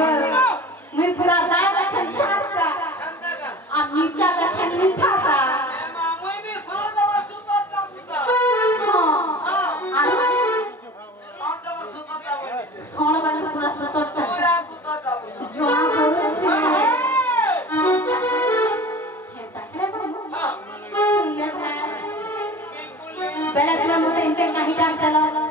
मैं पूरा दाल रखन चाहता अब नीचा रखन मीठा था मैं भी सोन दवा सुपर टापुता सोन वाला पूरा सुतर पूरा सुपर टापुता जोना करो से है तकरे पर सुन ले पहले तुम मुझे इनके नहीं डांटला